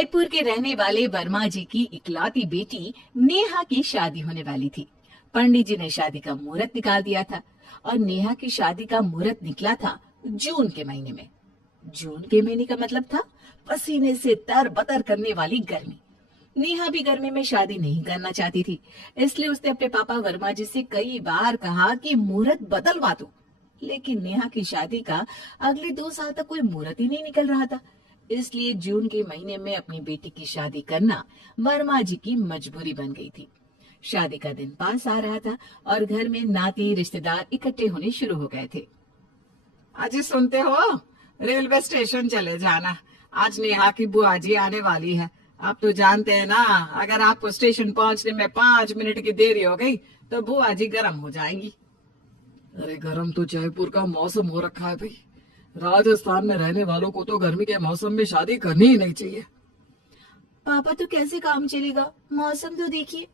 रायपुर के रहने वाले वर्मा जी की इकलौती बेटी नेहा की शादी होने वाली थी। पंडित जी ने शादी का मुहूर्त निकाल दिया था और नेहा की शादी का मुहूर्त निकला था जून के महीने में। जून के महीने का मतलब था पसीने से तरबतर करने वाली गर्मी। नेहा भी गर्मी में शादी नहीं करना चाहती थी, इसलिए उसने अपने पापा वर्मा जी से कई बार कहा कि मुहूर्त बदलवा दो, लेकिन नेहा की शादी का अगले 2 साल तक कोई मुहूर्त ही नहीं निकल रहा था। इसलिए जून के महीने में अपनी बेटी की शादी करना वर्मा जी की मजबूरी बन गई थी। शादी का दिन पास आ रहा था और घर में नाती रिश्तेदार इकट्ठे होने शुरू हो गए थे। अजी सुनते हो, रेलवे स्टेशन चले जाना, आज नेहा की बुआ जी आने वाली है। आप तो जानते हैं ना, अगर आपको स्टेशन पहुंचने में 5 मिनट की देरी हो गई तो बुआ जी गर्म हो जाएंगी। अरे गर्म तो जयपुर का मौसम हो रखा है भाई। राजस्थान में रहने वालों को तो गर्मी के मौसम में शादी करनी ही नहीं चाहिए। पापा तो कैसे काम चलेगा, मौसम तो देखिए।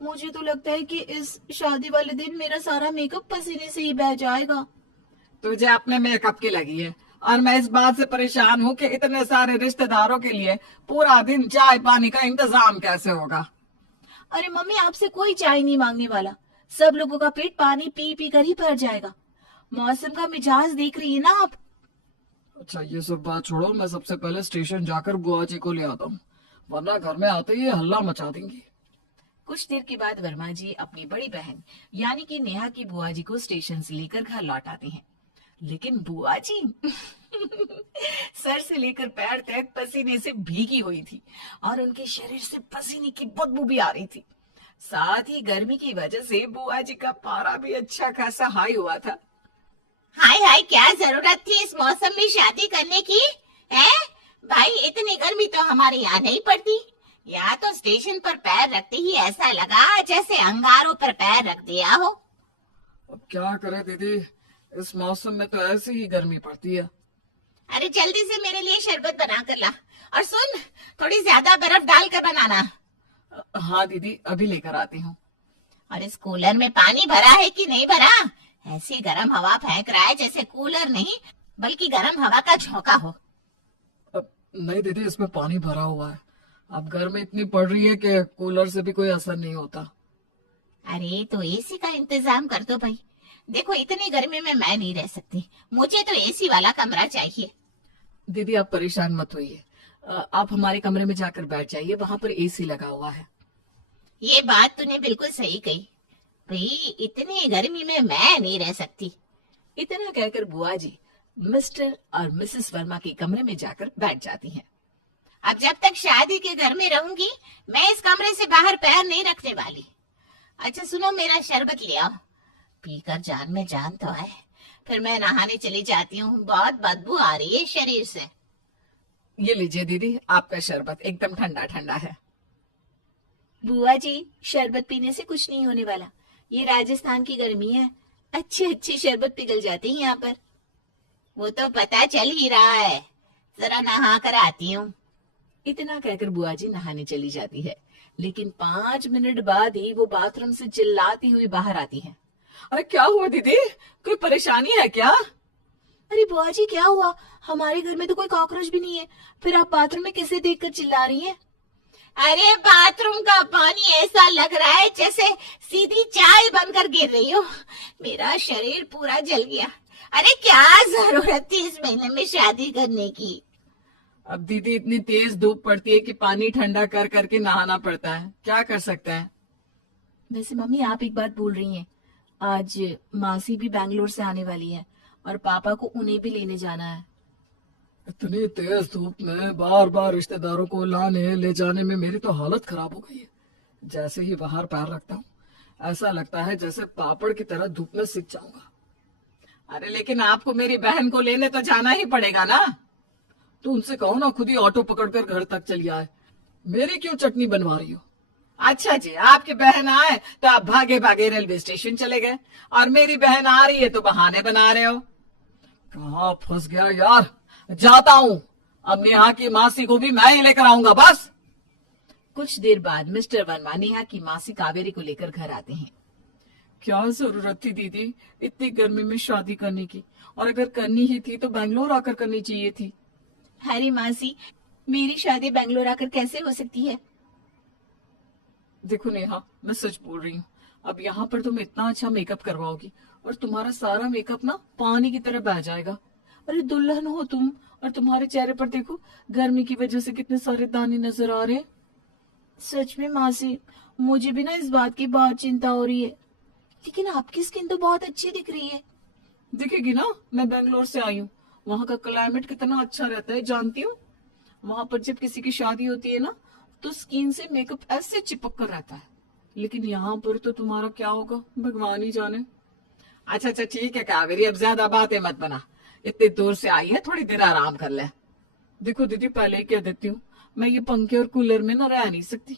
मुझे तो लगता है कि इस शादी वाले दिन मेरा सारा मेकअप पसीने से ही बह जाएगा। तुझे अपने मेकअप की लगी है और मैं इस बात से परेशान हूँ कि इतने सारे रिश्तेदारों के लिए पूरा दिन चाय पानी का इंतजाम कैसे होगा। अरे मम्मी, आपसे कोई चाय नहीं मांगने वाला। सब लोगों का पेट पानी पी पी कर ही भर जाएगा। मौसम का मिजाज देख रही है ना आप। अच्छा ये सब बात छोड़ो, मैं सबसे पहले स्टेशन जाकर बुआ जी को ले आता हूँ, वरना घर में आते ही हल्ला मचा देंगी। कुछ देर के बाद वर्मा जी अपनी बड़ी बहन यानी कि नेहा की बुआ जी को स्टेशन से लेकर घर लौट आते हैं। लेकिन बुआ जी सर से लेकर पैर तक पसीने से भीगी हुई थी और उनके शरीर से पसीने की बदबू भी आ रही थी। साथ ही गर्मी की वजह से बुआ जी का पारा भी अच्छा खासा हाई हुआ था। हाय हाय, क्या जरूरत थी इस मौसम में शादी करने की? है भाई, इतनी गर्मी तो हमारे यहाँ नहीं पड़ती। यहाँ तो स्टेशन पर पैर रखते ही ऐसा लगा जैसे अंगारों पर पैर रख दिया हो। अब क्या करे दीदी, इस मौसम में तो ऐसी ही गर्मी पड़ती है। अरे जल्दी से मेरे लिए शरबत बना कर ला, और सुन, थोड़ी ज्यादा बर्फ डाल कर बनाना। हाँ दीदी, अभी लेकर आती हूँ। और इस कूलर में पानी भरा है कि नहीं भरा? ऐसी गर्म हवा फेंक रहा है जैसे कूलर नहीं बल्कि गर्म हवा का झोंका हो। अब नहीं दीदी, इसमें पानी भरा हुआ है। अब गर्मी इतनी पड़ रही है कि कूलर से भी कोई असर नहीं होता। अरे तो एसी का इंतजाम कर दो भाई। देखो इतनी गर्मी में मैं नहीं रह सकती, मुझे तो एसी वाला कमरा चाहिए। दीदी आप परेशान मत होइए, आप हमारे कमरे में जाकर बैठ जाइए, वहां पर एसी लगा हुआ है। ये बात तूने बिल्कुल सही कही भाई, इतनी गर्मी में मैं नहीं रह सकती। इतना कहकर बुआ जी मिस्टर और मिसेस वर्मा के कमरे में जाकर बैठ जाती हैं। अब जब तक शादी के घर में रहूंगी मैं इस कमरे से बाहर पैर नहीं रखने वाली। अच्छा सुनो, मेरा शरबत ले आओ, पीकर जान में जान तो आए। फिर मैं नहाने चली जाती हूँ, बहुत बदबू आ रही है शरीर से। ये लीजिए दीदी, आपका शरबत एकदम ठंडा ठंडा है। बुआ जी, शरबत पीने से कुछ नहीं होने वाला, ये राजस्थान की गर्मी है। अच्छे अच्छे शरबत पिघल जाते हैं यहाँ पर। वो तो पता चल ही रहा है, जरा नहा कर आती हूँ। इतना कहकर बुआ जी नहाने चली जाती है, लेकिन 5 मिनट बाद ही वो बाथरूम से चिल्लाती हुई बाहर आती है। अरे क्या हुआ दीदी, कोई परेशानी है क्या? अरे बुआ जी, क्या हुआ? हमारे घर में तो कोई कॉकरोच भी नहीं है, फिर आप बाथरूम में किसे देखकर चिल्ला रही हैं? अरे बाथरूम का पानी ऐसा लग रहा है जैसे सीधी चाय बनकर गिर रही हो। मेरा शरीर पूरा जल गया। अरे क्या जरूरत थी इस महीने में शादी करने की? अब दीदी इतनी तेज धूप पड़ती है कि पानी ठंडा कर करके नहाना पड़ता है, क्या कर सकते हैं। वैसे मम्मी, आप एक बात भूल रही हैं, आज मासी भी बैंगलोर से आने वाली है और पापा को उन्हें भी लेने जाना है। इतनी तेज धूप में बार बार रिश्तेदारों को लाने ले जाने में मेरी तो हालत खराब हो गई है। जैसे ही बाहर पैर रखता हूँ ऐसा लगता है जैसे पापड़ की तरह धूप में सिक जाऊंगा। अरे लेकिन आपको मेरी बहन को लेने तो जाना ही पड़ेगा ना। तो उनसे कहो ना खुद ही ऑटो पकड़कर घर तक चली आए, मेरी क्यों चटनी बनवा रही हो। अच्छा जी, आपकी बहन आए तो आप भागे भागे रेलवे स्टेशन चले गए और मेरी बहन आ रही है तो बहाने बना रहे हो। कहाँ फंस गया यार, जाता हूँ, अब नेहा की मासी को भी मैं ही लेकर आऊंगा बस। कुछ देर बाद मिस्टर वर्मा नेहा की मासी कावेरी को लेकर घर आते हैं। क्या जरूरत थी दीदी इतनी गर्मी में शादी करने की, और अगर करनी ही थी तो बैंगलोर आकर करनी चाहिए थी। अरे मासी, मेरी शादी बेंगलोर आकर कैसे हो सकती है? देखो नेहा, मैं सच बोल रही हूँ। अब यहाँ पर तुम इतना अच्छा मेकअप करवाओगी और तुम्हारा सारा मेकअप ना पानी की तरह बह जाएगा। अरे दुल्हन हो तुम, और तुम्हारे चेहरे पर देखो गर्मी की वजह से कितने सारे दाने नजर आ रहे हैं। सच में मासी, मुझे भी ना इस बात की बहुत चिंता हो रही है। लेकिन आपकी स्किन तो बहुत अच्छी दिख रही है। दिखेगी ना, मैं बेंगलोर से आई हूँ। वहां का क्लाइमेट कितना अच्छा रहता है जानती हूँ। वहां पर जब किसी की शादी होती है ना, तो स्किन से मेकअप ऐसे चिपक कर रहता है। लेकिन यहाँ पर तो तुम्हारा क्या होगा भगवान ही जाने। अच्छा ठीक है कावेरी, अब ज्यादा बातें मत बना। इतनी दूर से आई है, थोड़ी देर आराम कर ले। देखो दीदी, पहले ही कह देती हूँ, मैं ये पंखे और कूलर में ना रह नहीं सकती।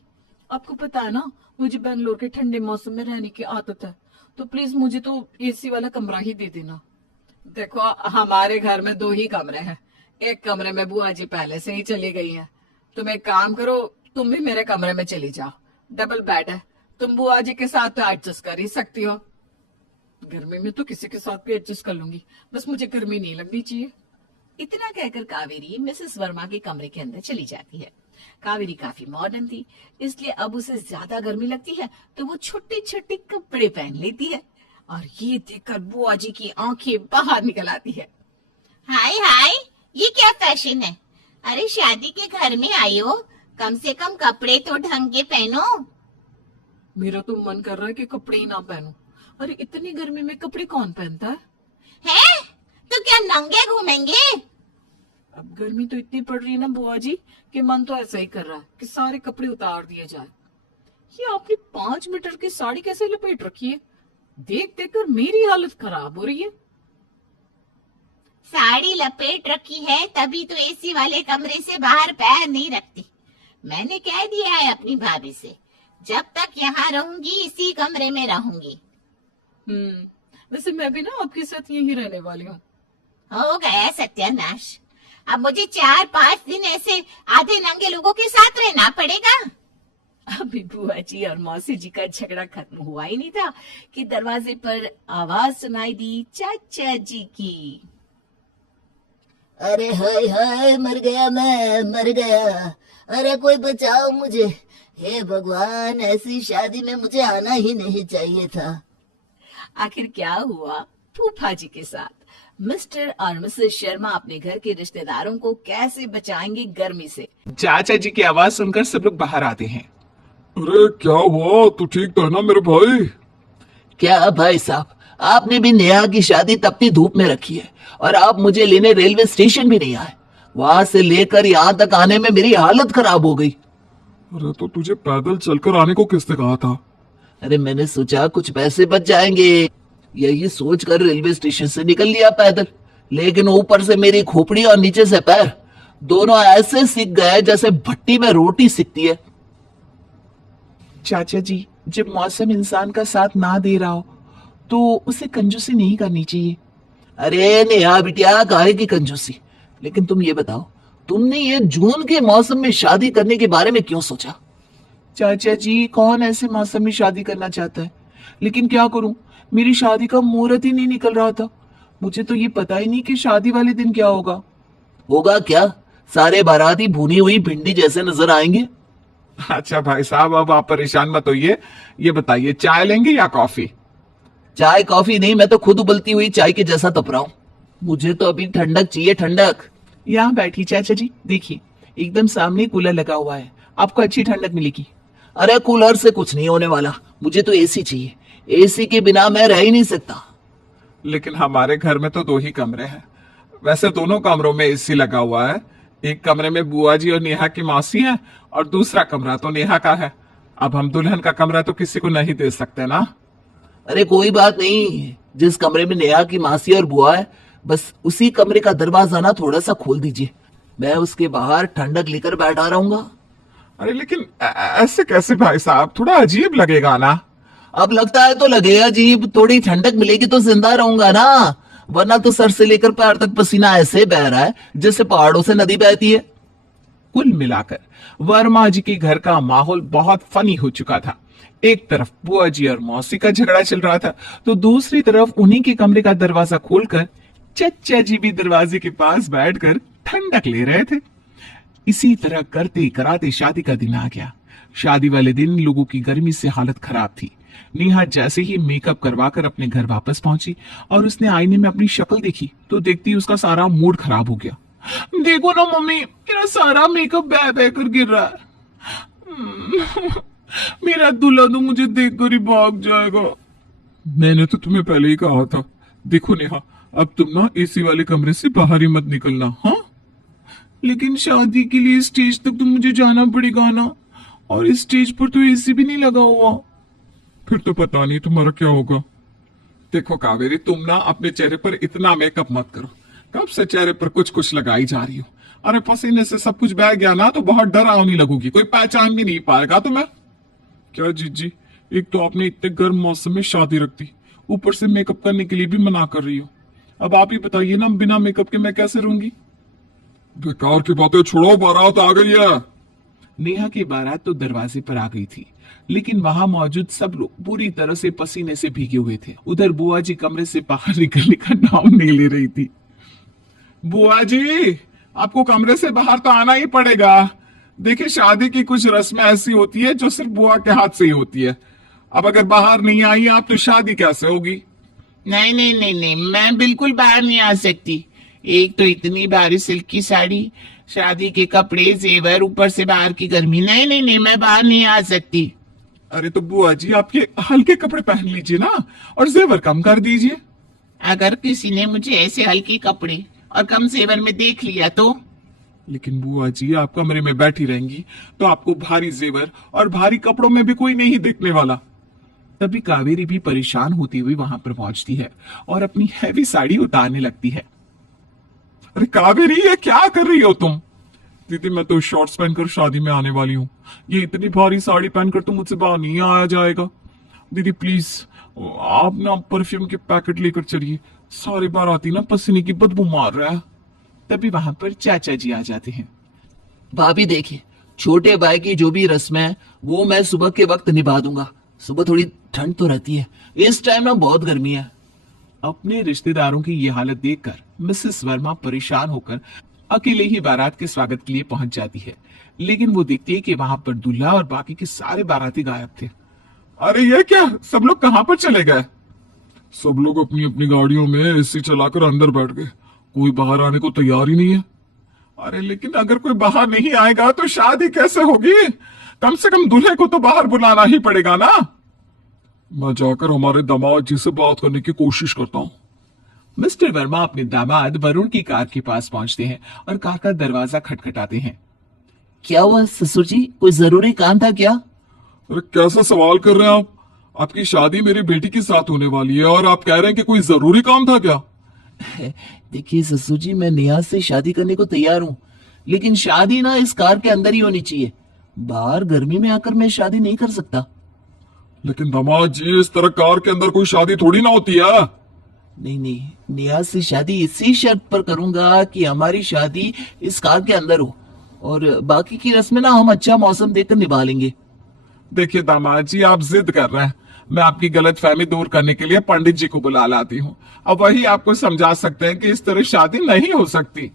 आपको पता है ना, मुझे बेंगलोर के ठंडे मौसम में रहने की आदत है। तो प्लीज मुझे तो एसी वाला कमरा ही दे देना। देखो हमारे घर में 2 ही कमरे हैं। एक कमरे में बुआ जी पहले से ही चली गई हैं। तुम एक काम करो, तुम भी मेरे कमरे में चली जाओ। डबल बेड है, तुम बुआ जी के साथ तो एडजस्ट कर ही सकती हो। गर्मी में तो किसी के साथ भी एडजस्ट कर लूंगी, बस मुझे गर्मी नहीं लगनी चाहिए। इतना कहकर कावेरी मिसेस वर्मा के कमरे के अंदर चली जाती है। कावेरी काफी मॉडर्न थी, इसलिए अब उसे ज्यादा गर्मी लगती है तो वो छोटे छोटे कपड़े पहन लेती है। और ये देखकर बुआ जी की आंखें बाहर निकल आती है। हाय हाय, ये क्या फैशन है? अरे शादी के घर में आई हो, कम से कम कपड़े तो ढंग के पहनो। मेरा तो मन कर रहा है कि कपड़े ही ना पहनूं। अरे इतनी गर्मी में कपड़े कौन पहनता है? है तो क्या नंगे घूमेंगे? अब गर्मी तो इतनी पड़ रही है ना बुआ जी, कि मन तो ऐसा ही कर रहा है कि सारे कपड़े उतार दिए जाए। ये आपने 5 मीटर की साड़ी कैसे लपेट रखी है? देख देख कर मेरी हालत खराब हो रही है। साड़ी लपेट रखी है तभी तो एसी वाले कमरे से बाहर पैर नहीं रखती। मैंने कह दिया है अपनी भाभी से, जब तक यहाँ रहूंगी इसी कमरे में रहूंगी। वैसे मैं भी ना आपके साथ यही रहने वाली हूँ। हो गया सत्यानाश। अब मुझे 4-5 दिन ऐसे आधे नंगे लोगों के साथ रहना पड़ेगा। अभी बुआ जी और मौसी जी का झगड़ा खत्म हुआ ही नहीं था कि दरवाजे पर आवाज सुनाई दी चाचा जी की। अरे हाय हाय, मर गया, मैं मर गया। अरे कोई बचाओ मुझे। हे भगवान, ऐसी शादी में मुझे आना ही नहीं चाहिए था। आखिर क्या हुआ फूफा जी के साथ? मिस्टर और मिसेस शर्मा अपने घर के रिश्तेदारों को कैसे बचाएंगे गर्मी से? चाचा जी की आवाज सुनकर सब लोग बाहर आते हैं। अरे क्या हुआ, तू ठीक तो है ना मेरे भाई? क्या भाई साहब, आपने भी नेहा की शादी तपती धूप में रखी है और आप मुझे लेने रेलवे स्टेशन भी नहीं आए। वहां से लेकर यहाँ तक आने में मेरी हालत खराब हो गई। अरे तो तुझे पैदल चलकर आने को किसने कहा था? अरे मैंने सोचा कुछ पैसे बच जाएंगे, यही सोचकर रेलवे स्टेशन से निकल लिया पैदल। लेकिन ऊपर से मेरी खोपड़ी और नीचे से पैर दोनों ऐसे सिक गए जैसे भट्टी में रोटी सिकती है। चाचा जी, जब मौसम इंसान का साथ ना दे रहा हो तो उसे कंजूसी नहीं करनी चाहिए। अरे नेहा बिटिया, काहे की कंजूसी? लेकिन तुम ये बताओ, तुमने ये जून के मौसम में शादी करने के बारे में क्यों सोचा? चाचा जी, कौन ऐसे मौसम में शादी करना चाहता है? लेकिन क्या करूं, मेरी शादी का मुहूर्त ही नहीं निकल रहा था। मुझे तो ये पता ही नहीं कि शादी वाले दिन क्या होगा। होगा क्या? सारे बाराती भुनी हुई भिंडी जैसे नजर आएंगे। अच्छा भाई साहब, अब आप परेशान मत होइए। ये बताइए, चाय लेंगे या कॉफी? चाय कॉफी नहीं, मैं तो खुद उबलती हुई चाय के जैसा तप रहा हूँ। मुझे तो अभी ठंडक चाहिए, ठंडक। यहाँ बैठी चाचा जी, देखिए एकदम सामने कूलर लगा हुआ है, आपको अच्छी ठंडक मिलेगी। अरे कूलर से कुछ नहीं होने वाला, मुझे तो एसी चाहिए। एसी के बिना मैं रह ही नहीं सकता। लेकिन हमारे घर में तो 2 ही कमरे हैं। वैसे दोनों कमरों में एसी लगा हुआ है। एक कमरे में बुआ जी और नेहा की मौसी है और दूसरा कमरा तो नेहा का है। अब हम दुल्हन का कमरा तो किसी को नहीं दे सकते ना। अरे कोई बात नहीं, जिस कमरे में नेहा की मासी और बुआ है, बस उसी कमरे का दरवाजा ना थोड़ा सा खोल दीजिए, मैं उसके बाहर ठंडक लेकर बैठा रहूंगा। अरे लेकिन ऐसे कैसे भाई साहब, थोड़ा अजीब लगेगा ना। अब लगता है तो लगेगा अजीब, थोड़ी ठंडक मिलेगी तो जिंदा रहूंगा ना, वरना तो सर से लेकर पैर तक पसीना ऐसे बह रहा है जैसे पहाड़ों से नदी बहती है। कुल मिलाकर वर्मा जी के घर का माहौल बहुत फनी हो चुका था। एक तरफ बुआ जी और मौसी का झगड़ा चल रहा था, तो दूसरी तरफ उन्हीं के कमरे का दरवाजा खोलकर चच्चा जी भी दरवाजे के पास बैठकर ठंडक ले रहे थे। इसी तरह करते कराते शादी का दिन आ गया। शादी वाले दिन लोगों की गर्मी से हालत खराब थी। नेहा जैसे ही मेकअप करवाकर अपने घर वापस पहुंची और उसने आईने में अपनी शक्ल देखी तो देखती ही उसका सारा मूड खराब हो गया। देखो ना मम्मी, मेरा सारा मेकअप बह बह कर गिर रहा है। मेरा दूल्हा तो मुझे देखकर ही भाग जाएगा। मैंने तो तुम्हें पहले ही कहा था। देखो नेहा, अब तुम ना एसी वाले कमरे से बाहर ही मत निकलना। हाँ, लेकिन शादी के लिए स्टेज तक तो मुझे जाना पड़ेगा ना, और इस स्टेज पर तो एसी भी नहीं लगा हुआ। फिर तो पता नहीं तुम्हारा क्या होगा। देखो कावेरी, तुम ना अपने चेहरे पर इतना मेकअप मत करो। कब से चेहरे पर कुछ कुछ लगाई जा रही हो। अरे पसीने से सब कुछ बह गया ना तो बहुत डरावनी लगोगी, कोई पहचान भी नहीं पाएगा तुम्हें। क्या जीजी, एक तो आपने इतने गर्म मौसम में शादी रख दी, ऊपर से मेकअप करने के लिए भी मना कर रही हो। अब आप ही बताइए ना, बिना मेकअप के मैं कैसे रहूंगी। बेकार की बातें छोड़ो, बारात आ गई है। नेहा की बारात तो दरवाजे पर आ गई थी, लेकिन वहां मौजूद सब लोग पूरी तरह से पसीने से भीगे हुए थे। उधर बुआ जी कमरे से बाहर निकलने का नाम नहीं ले रही थी। बुआ जी, आपको कमरे से बाहर तो आना ही पड़ेगा। देखिए, शादी की कुछ रस्में ऐसी होती है जो सिर्फ बुआ के हाथ से ही होती है। अब अगर बाहर नहीं आई आप तो शादी कैसे होगी। नहीं नहीं नहीं नहीं, मैं बिल्कुल बाहर नहीं आ सकती। एक तो इतनी भारी सिल्क की साड़ी, शादी के कपड़े, जेवर, ऊपर से बाहर की गर्मी। नहीं नहीं नहीं, मैं बाहर नहीं आ सकती। अरे तो बुआ जी, आपके हल्के कपड़े पहन लीजिए ना और जेवर कम कर दीजिए। अगर किसी ने मुझे ऐसे हल्के कपड़े और कम जेवर में देख लिया तो? लेकिन बुआ जी, आप कमरे में बैठी रहेंगी तो आपको भारी जेवर और भारी कपड़ों में भी कोई नहीं देखने वाला। तभी कावेरी भी परेशान होती हुई वहां पर पहुंचती है और अपनी हैवी साड़ी उतारने लगती है। अरे कावेरी, ये क्या कर रही हो तुम। दीदी, मैं तो शॉर्ट्स पहनकर शादी में आने वाली हूँ। ये इतनी भारी साड़ी पहनकर तो मुझसे बाहर नहीं आया जाएगा। दीदी प्लीज, आप ना परफ्यूम के पैकेट लेकर चलिए। सारे बाराती ना पसीने की बदबू मार रहा है। तभी वहां पर चाचा जी आ जाते हैं। भाभी देखिए, छोटे भाई की जो भी रस्म है वो मैं सुबह के वक्त निभा दूंगा। सुबह थोड़ी ठंड तो रहती है, इस टाइम ना बहुत गर्मी है। अपने रिश्तेदारों की ये हालत देखकर मिसेस वर्मा परेशान होकर अकेले ही बारात के स्वागत के लिए पहुंच जाती है। लेकिन वो देखती है कि वहां पर दूल्हा और बाकी के सारे बाराती गायब थे। अरे ये क्या, सब लोग कहां पर चले गए। सब लोग अपनी अपनी गाड़ियों में एसी चलाकर अंदर बैठ गए। कोई बाहर आने को तैयार ही नहीं है। अरे लेकिन अगर कोई बाहर नहीं आएगा तो शादी कैसे होगी। कम से कम दूल्हे को तो बाहर बुलाना ही पड़ेगा ना। मैं जाकर हमारे दामाद जी से बात करने की कोशिश करता हूँ। मिस्टर वर्मा अपने दामाद वरुण की कार के पास पहुंचते हैं और कार का दरवाजा खटखटाते हैं। क्या हुआ ससुर जी, कोई जरूरी काम था क्या? अरे कैसा सवाल कर रहे हैं आप। आपकी शादी मेरी बेटी के साथ होने वाली है और आप कह रहे हैं कि कोई जरूरी काम था क्या। देखिए ससुर जी, मैं नेहा से शादी करने को तैयार हूँ, लेकिन शादी ना इस कार के अंदर ही होनी चाहिए। बाहर गर्मी में आकर मैं शादी नहीं कर सकता। लेकिन दामाद जी, इस तरह कार के अंदर कोई शादी थोड़ी ना होती है। नहीं नहीं, नेहा से शादी इसी शर्त पर करूंगा कि हमारी शादी इस कार के अंदर हो, और बाकी की रस्में ना हम अच्छा मौसम देखकर निभा लेंगे। देखिए दामाद जी, आप जिद कर रहे हैं। मैं आपकी गलत फहमी दूर करने के लिए पंडित जी को बुला लाती हूँ। अब वही आपको समझा सकते हैं कि इस तरह शादी नहीं हो सकती।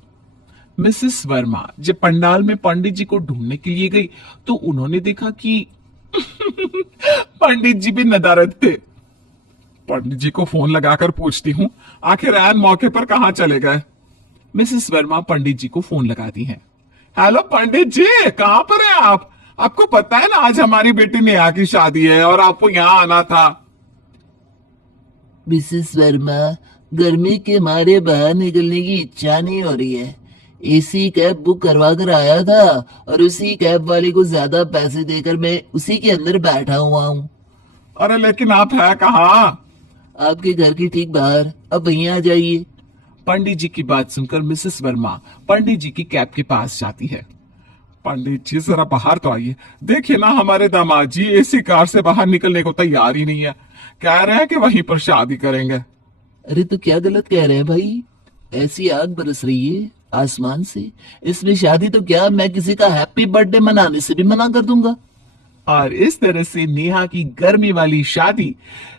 मिसेस वर्मा जब पंडाल में पंडित जी को ढूंढने के लिए गई तो उन्होंने देखा कि पंडित जी भी नदारद थे। पंडित जी को फोन लगाकर पूछती हूँ, आखिर ऐन मौके पर कहाँ चले गए। मिसेस वर्मा पंडित जी को फोन लगाती हैं। हेलो पंडित जी, कहाँ पर हैं आप। आपको पता है ना आज हमारी बेटी नेहा की शादी है और आपको यहाँ आना था। मिसेस वर्मा, गर्मी के मारे बाहर निकलने की इच्छा नहीं हो रही है। एसी कैब बुक करवा कर आया था और उसी कैब वाले को ज्यादा पैसे देकर मैं उसी के अंदर बैठा हुआ हूँ। अरे लेकिन आप है कहाँ। आपके घर के ठीक बाहर, अब वहीं आ जाइए। पंडित जी की बात सुनकर मिसेस वर्मा पंडित जी की कैब के पास जाती है। पंडित जी जरा बाहर तो आइए। देखिए ना, हमारे दामाद जी एसी कार से बाहर निकलने को तैयार ही नहीं है। कह रहे हैं कि वहीं पर शादी करेंगे। अरे तो क्या गलत कह रहे हैं भाई। ऐसी आग बरस रही है आसमान से, इसमें शादी तो क्या, मैं किसी का हैप्पी बर्थडे मनाने से भी मना कर दूंगा। और इस तरह से नेहा की गर्मी वाली शादी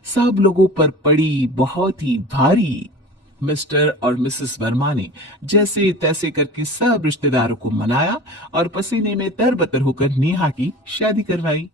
सब लोगों पर पड़ी बहुत ही भारी। मिस्टर और मिसेस वर्मा ने जैसे तैसे करके सब रिश्तेदारों को मनाया और पसीने में तरबतर होकर नेहा की शादी करवाई।